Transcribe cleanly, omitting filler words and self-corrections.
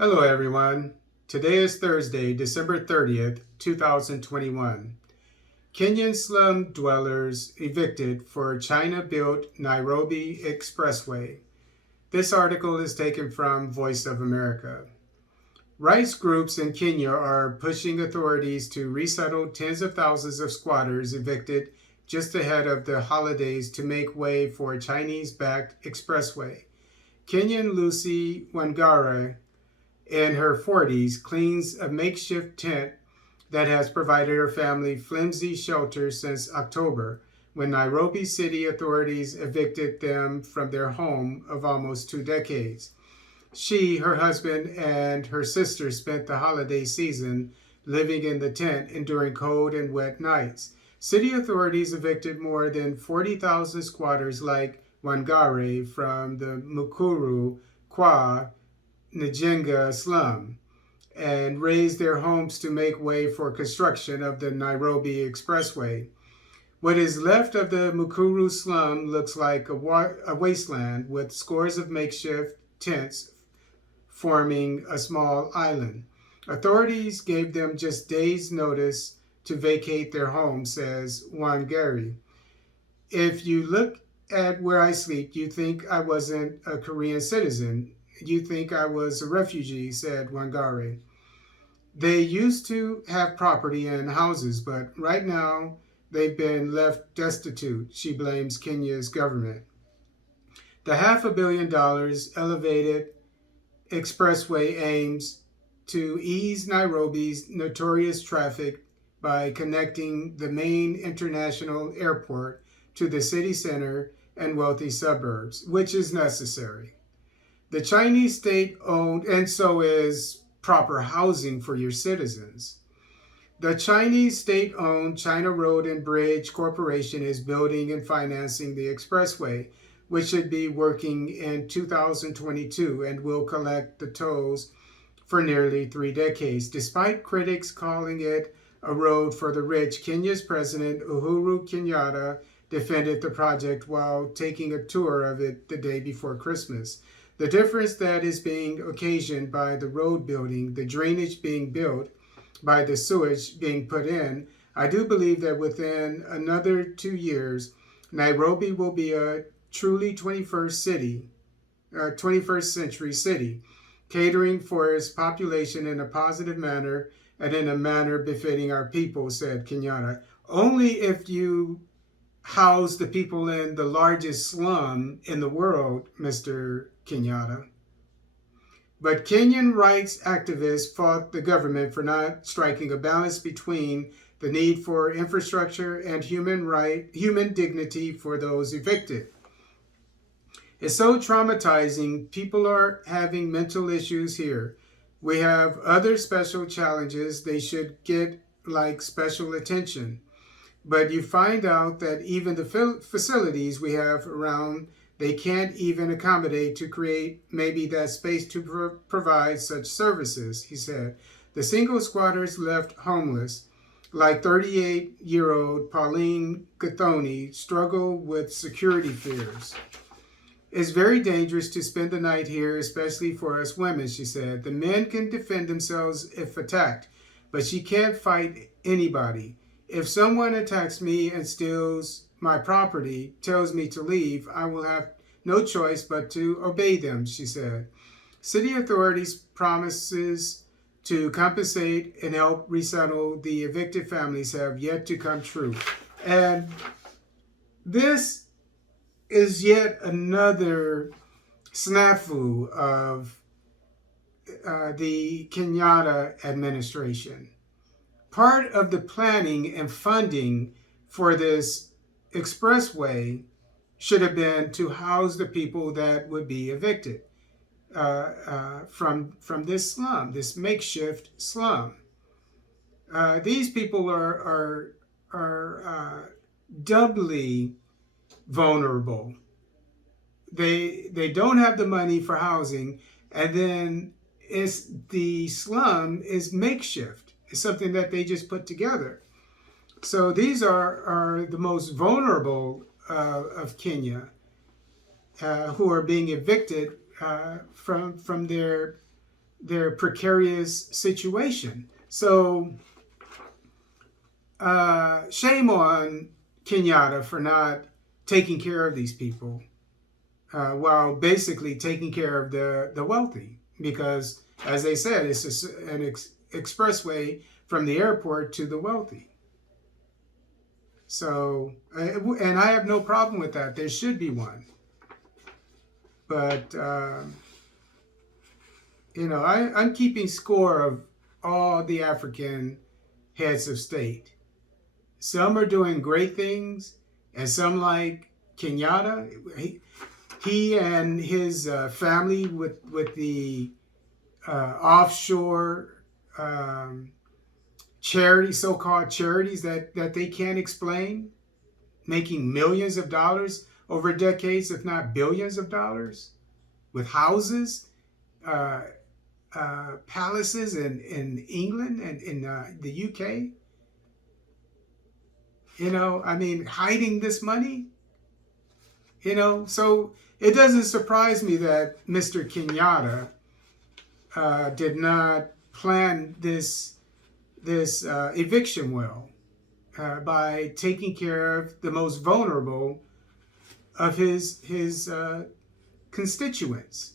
Hello everyone. Today is Thursday, December 30th, 2021. Kenyan slum dwellers evicted for China-built Nairobi expressway. This article is taken from Voice of America. Rights groups in Kenya are pushing authorities to resettle tens of thousands of squatters evicted just ahead of the holidays to make way for a Chinese-backed expressway. Kenyan Lucy Wangari, in her 40s, cleans a makeshift tent that has provided her family flimsy shelter since October, when Nairobi city authorities evicted them from their home of almost 2 decades. She, her husband, and her sister spent the holiday season living in the tent, enduring cold and wet nights. City authorities evicted more than 40,000 squatters like Wangari from the Mukuru Kwa Njenga slum and razed their homes to make way for construction of the Nairobi Expressway. What is left of the Mukuru slum looks like a wasteland with scores of makeshift tents forming a small island. Authorities gave them just days' notice to vacate their home, says Wangari. If you look at where I sleep, you think I wasn't a Korean citizen. You think I was a refugee, said Wangari. They used to have property and houses, but right now they've been left destitute, she blames Kenya's government. The $500 million elevated expressway aims to ease Nairobi's notorious traffic by connecting the main international airport to the city center and wealthy suburbs, which is necessary. The Chinese state-owned, and so is proper housing for your citizens. The Chinese state-owned China Road and Bridge Corporation is building and financing the expressway, which should be working in 2022 and will collect the tolls for nearly 3 decades. Despite critics calling it a road for the rich, Kenya's President Uhuru Kenyatta defended the project while taking a tour of it the day before Christmas. The difference that is being occasioned by the road building, the drainage being built, by the sewage being put in, I do believe that within another 2 years, Nairobi will be a truly 21st century city, catering for its population in a positive manner and in a manner befitting our people, said Kenyatta. Only if you house the people in the largest slum in the world, Mr. Kenyatta. But Kenyan rights activists fought the government for not striking a balance between the need for infrastructure and human dignity for those evicted. It's so traumatizing. People are having mental issues here. We have other special challenges they should get like special attention. But you find out that even the facilities we have around, they can't even accommodate to create maybe that space to provide such services, he said. The single squatters left homeless, like 38-year-old Pauline Gathoni, struggle with security fears. It's very dangerous to spend the night here, especially for us women, she said. The men can defend themselves if attacked, but she can't fight anybody. If someone attacks me and steals my property, tells me to leave, I will have no choice but to obey them, she said. City authorities' promises to compensate and help resettle the evicted families have yet to come true. And this is yet another snafu of the Kenyatta administration. Part of the planning and funding for this expressway should have been to house the people that would be evicted from this slum, this makeshift slum. These people are doubly vulnerable. They don't have the money for housing, and then the slum is makeshift. It's something that they just put together. So these are the most vulnerable of Kenya who are being evicted from their their precarious situation. So shame on Kenyatta for not taking care of these people while basically taking care of the wealthy. Because, as they said, it's just an expressway from the airport to the wealthy. So, and I have no problem with that. There should be one. But, I'm keeping score of all the African heads of state. Some are doing great things, and some, like Kenyatta, he and his family with the offshore charities, so-called charities that they can't explain, making millions of dollars over decades, if not billions of dollars, with houses, palaces in England and in the UK. Hiding this money. So it doesn't surprise me that Mr. Kenyatta did not plan this eviction well by taking care of the most vulnerable of his constituents.